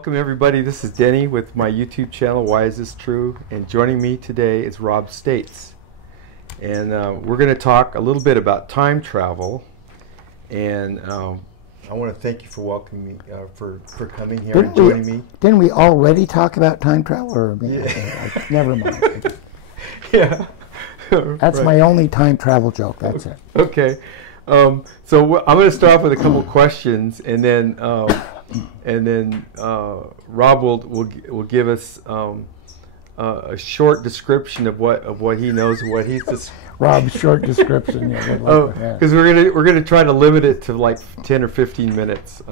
Welcome everybody, this is Denny with my YouTube channel, Why Is This True? And joining me today is Rob States. And we're going to talk a little bit about time travel. And I want to thank you for welcoming me, for coming here and joining me. Didn't we already talk about time travel? Or Yeah. Never mind. Yeah. That's right. my only time travel joke, that's it. Okay. So I'm going to start off with a couple questions, and then Rob will give us a short description of what he knows and what he's just. Rob's short description. Yeah, because we're gonna try to limit it to like 10 or 15 minutes.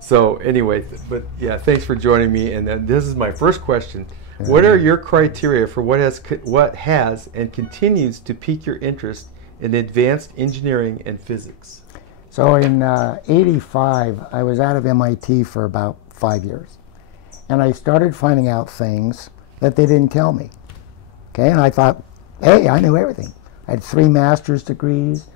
So anyway, but yeah, thanks for joining me. And this is my first question. What are your criteria for what has and continues to pique your interest in advanced engineering and physics? So in '85, I was out of MIT for about 5 years. And I started finding out things that they didn't tell me. Okay, and I thought, hey, I knew everything. I had 3 master's degrees.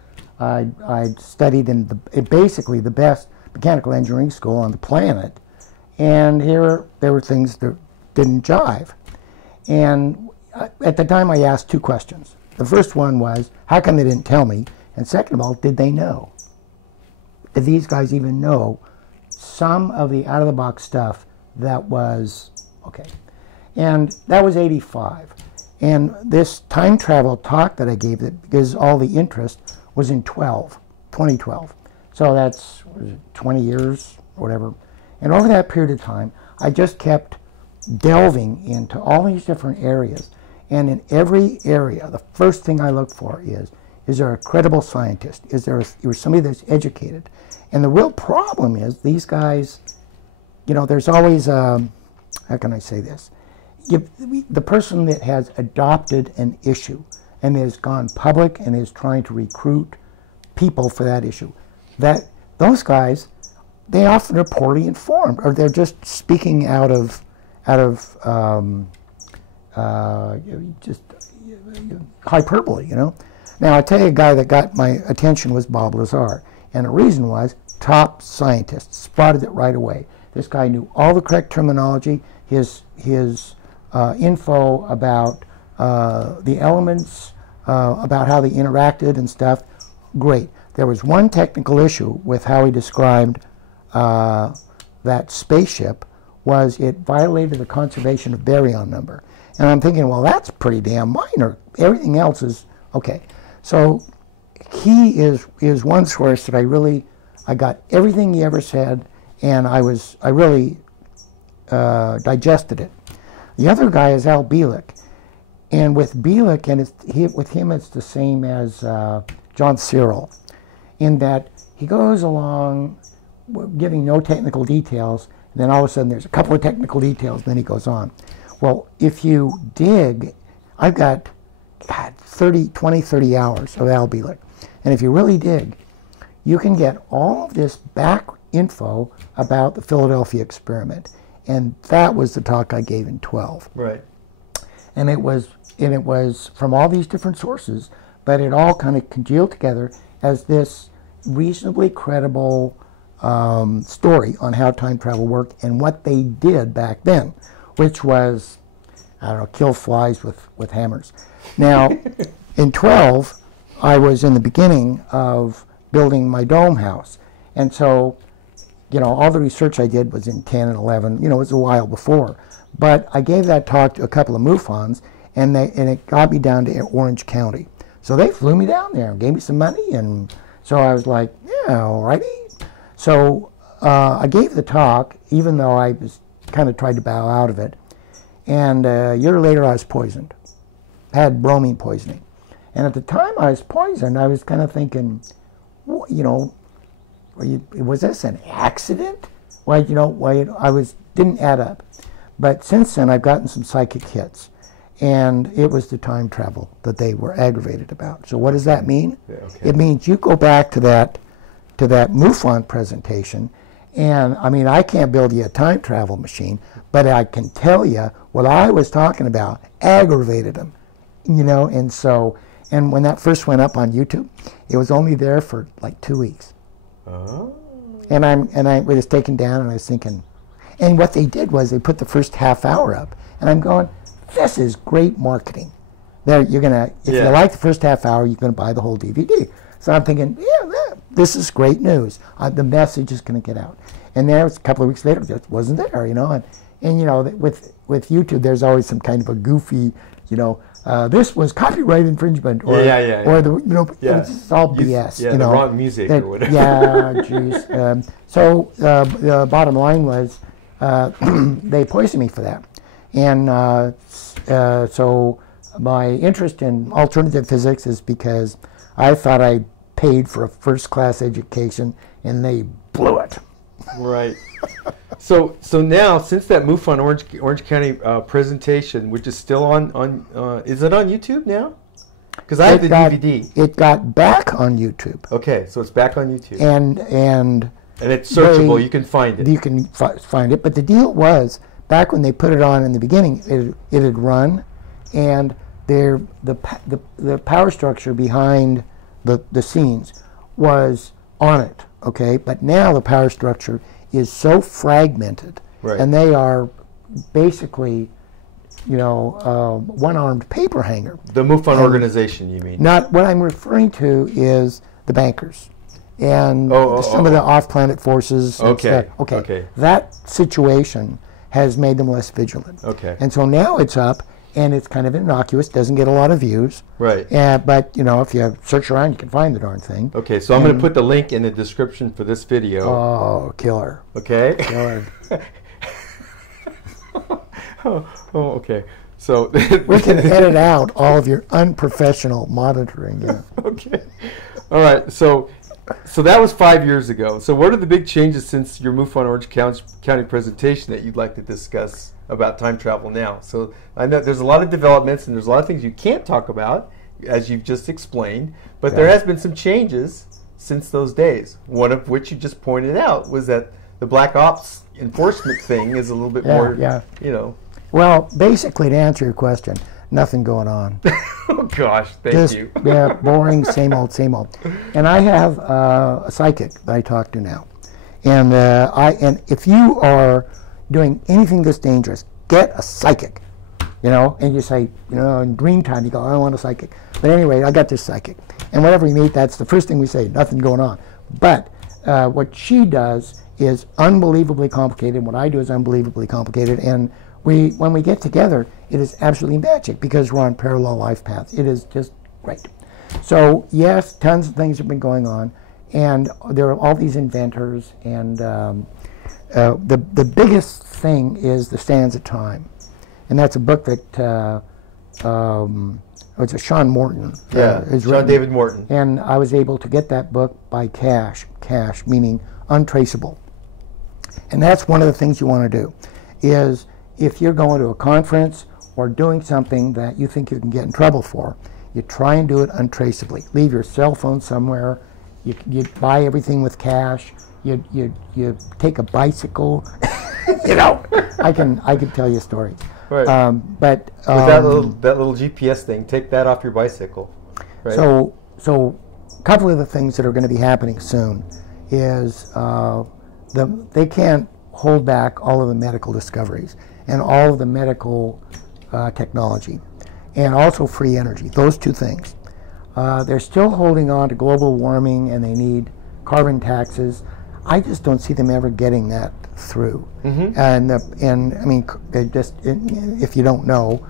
I'd studied in basically the best mechanical engineering school on the planet. And here, there were things that didn't jive. And at the time, I asked 2 questions. The first one was, how come they didn't tell me? And second of all, did they know? Did these guys even know some of the out-of-the-box stuff that was, okay. And that was '85. And this time travel talk that I gave, because all the interest was in 2012. So that's 20 years or whatever. And over that period of time, I just kept delving into all these different areas. And in every area, the first thing I look for is there a credible scientist? Is there somebody that's educated? And the real problem is these guys, you know, there's always, how can I say this? The person that has adopted an issue and has gone public and is trying to recruit people for that issue, those guys, they often are poorly informed, or they're just speaking out of just hyperbole, you know. Now, I'll tell you, a guy that got my attention was Bob Lazar, and the reason was top scientist, spotted it right away. This guy knew all the correct terminology, his info about the elements, about how they interacted and stuff, great. There was one technical issue with how he described that spaceship, was it violated the conservation of baryon number. And I'm thinking, well, that's pretty damn minor. Everything else is okay. So he is one source that I got everything he ever said, and I really digested it. The other guy is Al Bielek, and with Bielek, and with him it's the same as John Cyril, in that he goes along giving no technical details, and then all of a sudden there's a couple of technical details, then he goes on. Well, if you dig, I've got 20, 30 hours of Al Bielek, and if you really dig, you can get all of this back info about the Philadelphia experiment. And that was the talk I gave in 12. Right. And it was from all these different sources, but it all kind of congealed together as this reasonably credible story on how time travel worked and what they did back then, which was, I don't know, kill flies with hammers. Now, in 12, I was in the beginning of building my dome house. And so, you know, all the research I did was in 10 and 11, you know, it was a while before. But I gave that talk to a couple of MUFONs, and it got me down to Orange County. So they flew me down there and gave me some money, and so I was like, yeah, alrighty. So I gave the talk, even though I was kind of tried to bow out of it. And a year later, I was poisoned. I had bromine poisoning. And at the time I was poisoned, I was kind of thinking, you know, was this an accident? Well, you know, didn't add up. But since then, I've gotten some psychic hits. And it was the time travel that they were aggravated about. So what does that mean? Yeah, okay. It means you go back to that MUFON presentation, and I mean, I can't build you a time travel machine, but I can tell you what I was talking about aggravated them, you know. And so, and when that first went up on YouTube, it was only there for like 2 weeks. Oh. And I was taken down, and I was thinking, And what they did was they put the first half hour up, and I'm going, this is great marketing. There, you're gonna, if you like the first half hour, you're gonna buy the whole DVD. So I'm thinking, yeah, this is great news. The message is gonna get out. And then a couple of weeks later, it wasn't there, you know. And you know, with YouTube, there's always some kind of a goofy, you know, this was copyright infringement, or or the, you know, it's all BS. Yeah, you know, the wrong music or whatever. Yeah, geez. So the bottom line was, they poisoned me for that, and so my interest in alternative physics is because I thought I paid for a first-class education, and they blew it. Right. So now, since that MUFON Orange County presentation, which is still on is it on YouTube now? Because I have the DVD. It got back on YouTube. Okay, so it's back on YouTube. And it's searchable. You can find it. You can find it. But the deal was, back when they put it on in the beginning, it had run, and the power structure behind the scenes was on it. Okay, but now the power structure is so fragmented, and they are basically, you know, one-armed paper hanger. The MUFON organization, you mean? Not what I'm referring to is the bankers and some of the off-planet forces. Okay. Okay. That situation has made them less vigilant. Okay. And so now it's up, and it's kind of innocuous, doesn't get a lot of views. Right. But, you know, if you search around, you can find the darn thing. Okay, so I'm going to put the link in the description for this video. Oh, killer. Okay? Killer. Okay. So we can edit out all of your unprofessional monitoring. Yeah. Okay. All right, so that was 5 years ago. So what are the big changes since your MUFON Orange County presentation that you'd like to discuss about time travel now? So I know there's a lot of developments and there's a lot of things you can't talk about, as you've just explained, but there has been some changes since those days. One of which you just pointed out was that the black ops enforcement thing is a little bit more, you know. Well, basically, to answer your question, nothing going on. Oh gosh, thank you. Yeah, boring, same old, same old. And I have a psychic that I talk to now, and if you are doing anything this dangerous, get a psychic, you know. And you say, you know, in dream time, you go, I want a psychic. But anyway, I got this psychic, and whenever we meet, that's the first thing we say, nothing going on. But what she does is unbelievably complicated. What I do is unbelievably complicated, and when we get together, it is absolutely magic because we're on parallel life paths. It is just great. So yes, tons of things have been going on, and there are all these inventors, and the biggest thing is the Sands of Time, and that's a book that it's a Sean Morton. Sean David Morton. And I was able to get that book by cash meaning untraceable. And that's one of the things you want to do, is if you're going to a conference or doing something that you think you can get in trouble for, you try and do it untraceably. Leave your cell phone somewhere. You buy everything with cash. You take a bicycle. You know, I can tell you stories. Right. But with that little GPS thing, take that off your bicycle. Right. So a couple of the things that are going to be happening soon is they can't hold back all of the medical discoveries and all of the medical technology, and also free energy. Those two things. They're still holding on to global warming, and they need carbon taxes. I just don't see them ever getting that through. Mm-hmm. And I mean, if you don't know,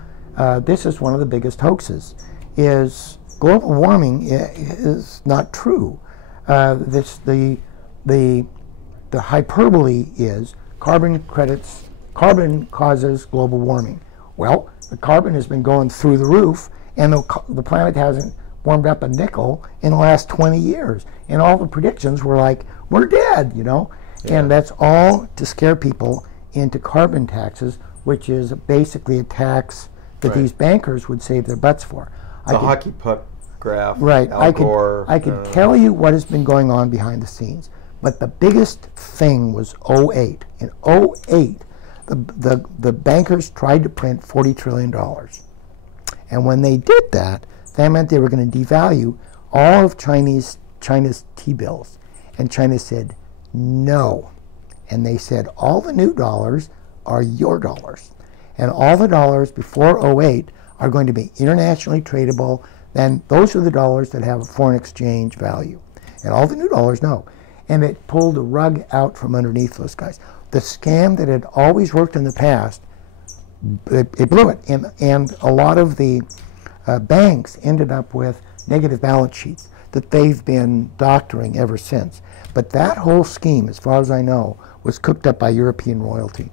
this is one of the biggest hoaxes. Is global warming is not true. The hyperbole is carbon causes global warming. Well, the carbon has been going through the roof, and the planet hasn't warmed up a nickel in the last 20 years. And all the predictions were like, we're dead, you know? Yeah. And that's all to scare people into carbon taxes, which is basically a tax that these bankers would save their butts for. The hockey puck graph. Right. Al Gore, I could tell you what has been going on behind the scenes. But the biggest thing was 2008. In 2008, the bankers tried to print $40 trillion. And when they did that, that meant they were going to devalue all of China's T-bills. And China said no. and they said all the new dollars are your dollars. And all the dollars before '08 are going to be internationally tradable. Then those are the dollars that have a foreign exchange value. And all the new dollars, no. And it pulled the rug out from underneath those guys. The scam that had always worked in the past, it blew it. And a lot of the banks ended up with negative balance sheets that they've been doctoring ever since. But that whole scheme, as far as I know, was cooked up by European royalty.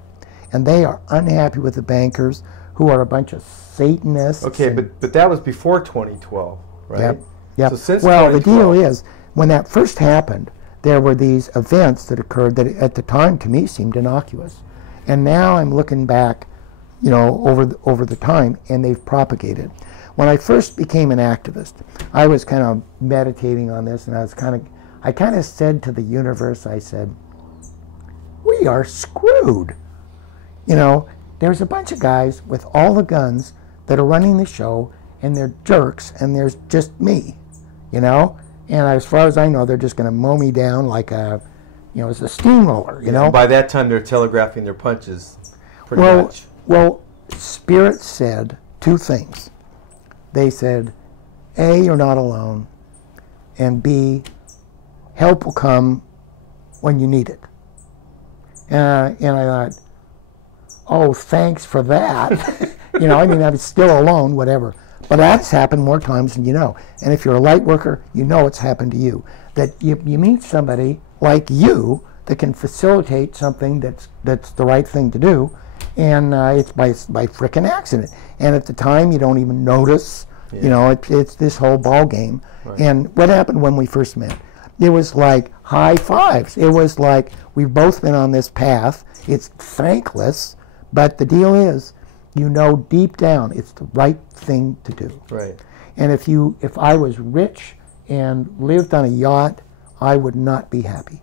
And they are unhappy with the bankers, who are a bunch of Satanists. Okay, but that was before 2012, right? Yep. Yep. So since well, the 2012, deal is, when that first happened, there were these events that occurred that at the time to me seemed innocuous. And now I'm looking back, you know, over the time, and they've propagated. When I first became an activist, I was kind of meditating on this, and I kind of said to the universe, I said, we are screwed. You know, there's a bunch of guys with all the guns that are running the show, and they're jerks, and there's just me, you know? And as far as I know, they're just going to mow me down like a, you know, as a steamroller, you know? By that time, they're telegraphing their punches, pretty much. Well, Spirit said two things. They said, A, you're not alone, and B, help will come when you need it. And I thought, oh, thanks for that. You know, I mean, I was still alone, whatever. But that's happened more times than you know. And if you're a light worker, you know it's happened to you. That you meet somebody like you that can facilitate something that's the right thing to do, and it's by frickin' accident. And at the time, you don't even notice. Yeah. You know, it's this whole ball game. Right. And what happened when we first met? It was like high fives. It was like we've both been on this path. It's thankless, but the deal is, you know deep down it's the right thing to do. Right. And if I was rich and lived on a yacht, I would not be happy.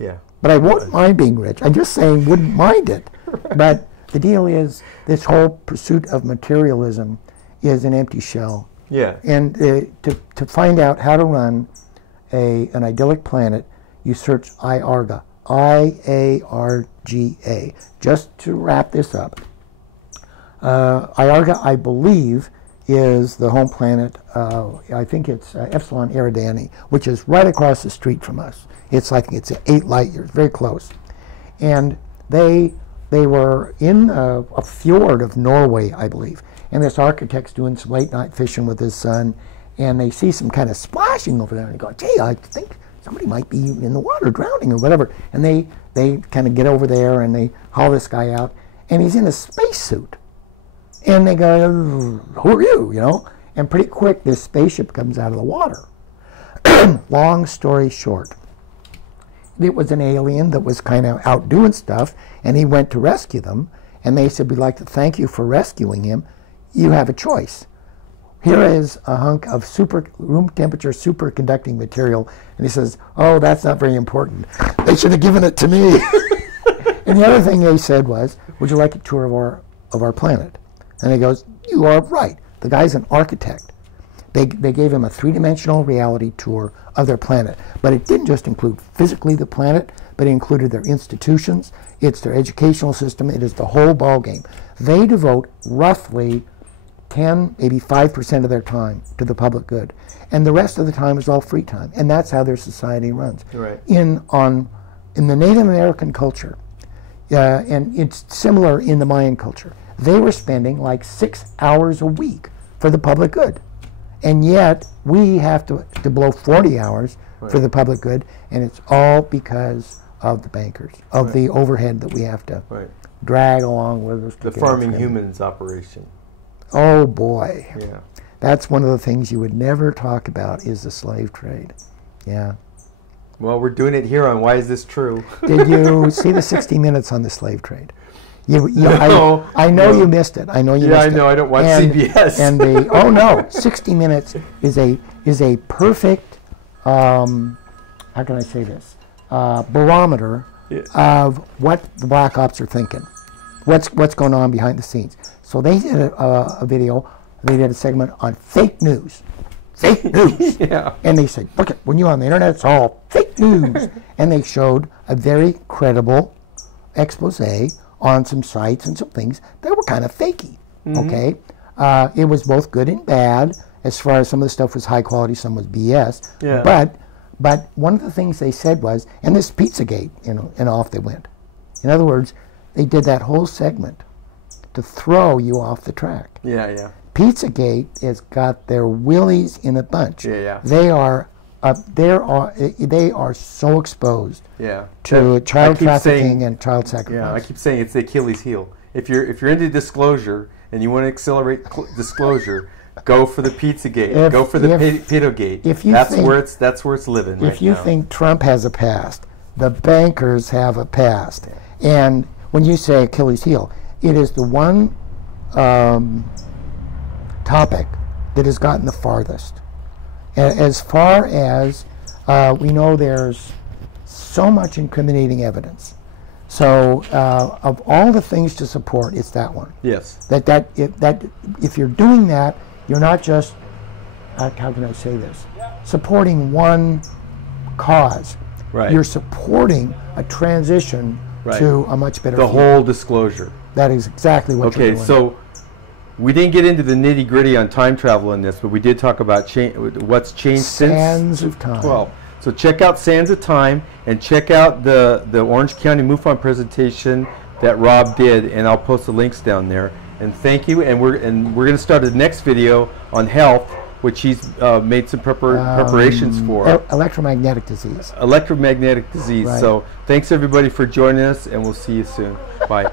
Yeah. But I won't mind being rich. I'm just saying wouldn't mind it. Right. But the deal is, this whole pursuit of materialism is an empty shell. Yeah. And to find out how to run an idyllic planet, you search IARGA, IARGA. Just to wrap this up, IARGA, I believe, is the home planet. I think it's Epsilon Eridani, which is right across the street from us. It's 8 light years, very close. And they were in a fjord of Norway, I believe. And this architect's doing some late night fishing with his son, and they see some kind of splashing over there, and they go, gee, I think somebody might be in the water drowning or whatever. And they kind of get over there and they haul this guy out, and he's in a spacesuit. And they go, who are you, you know? And pretty quick, this spaceship comes out of the water. Long story short, it was an alien that was kind of out doing stuff, and he went to rescue them, and they said, we'd like to thank you for rescuing him. You have a choice. Here is a hunk of room temperature superconducting material. And he says, oh, that's not very important. They should have given it to me. And the other thing they said was, would you like a tour of our planet? And he goes, you are right. The guy's an architect. They gave him a 3-dimensional reality tour of their planet. But it didn't just include physically the planet, but it included their institutions. It's their educational system. It is the whole ballgame. They devote roughly 10, maybe 5% of their time to the public good. And the rest of the time is all free time. And that's how their society runs. Right. In the Native American culture, and it's similar in the Mayan culture, they were spending like 6 hours a week for the public good. And yet, we have to blow 40 hours for the public good, and it's all because of the bankers, of the overhead that we have to drag along with us. The farming humans operation. Oh boy. Yeah. That's one of the things you would never talk about, is the slave trade. Yeah. Well, we're doing it here on Why Is This True? Did you see the 60 Minutes on the slave trade? No, I know you missed it. I know you missed it. Yeah, I know. I don't watch CBS. And 60 Minutes is a perfect, how can I say this, barometer of what the Black Ops are thinking, what's going on behind the scenes. So they did a video. They did a segment on fake news, fake news. Yeah. And they said, look, when you're on the internet, it's all fake news. And they showed a very credible expose on some sites and some things that were kind of fakey. Okay, it was both good and bad. As far as some of the stuff was high quality, some was BS. Yeah. But one of the things they said was, and this Pizzagate, and off they went. In other words, they did that whole segment to throw you off the track. Yeah, yeah. Pizzagate has got their willies in a bunch. Yeah, yeah. They are so exposed to child trafficking and child sacrifice. Yeah, I keep saying it's the Achilles heel. If you're into disclosure and you want to accelerate disclosure, go for the Pizzagate. Go for the Pedogate. That's where it's living. If you think Trump has a past, the bankers have a past. And when you say Achilles heel, it is the one topic that has gotten the farthest. As far as we know, there's so much incriminating evidence. So of all the things to support, it's that one. Yes. That if you're doing that, you're not just how can I say this? Supporting one cause. Right. You're supporting a transition to a much better. The whole disclosure. That is exactly what you're doing. Okay, so we didn't get into the nitty-gritty on time travel in this, but we did talk about what's changed Sands since of Time. 12. So check out Sands of Time and check out the Orange County MUFON presentation that Rob did, and I'll post the links down there. And thank you. And we're going to start the next video on health, which he's made some preparations for. Electromagnetic disease. Electromagnetic disease. Right. So thanks everybody for joining us, and we'll see you soon. Bye.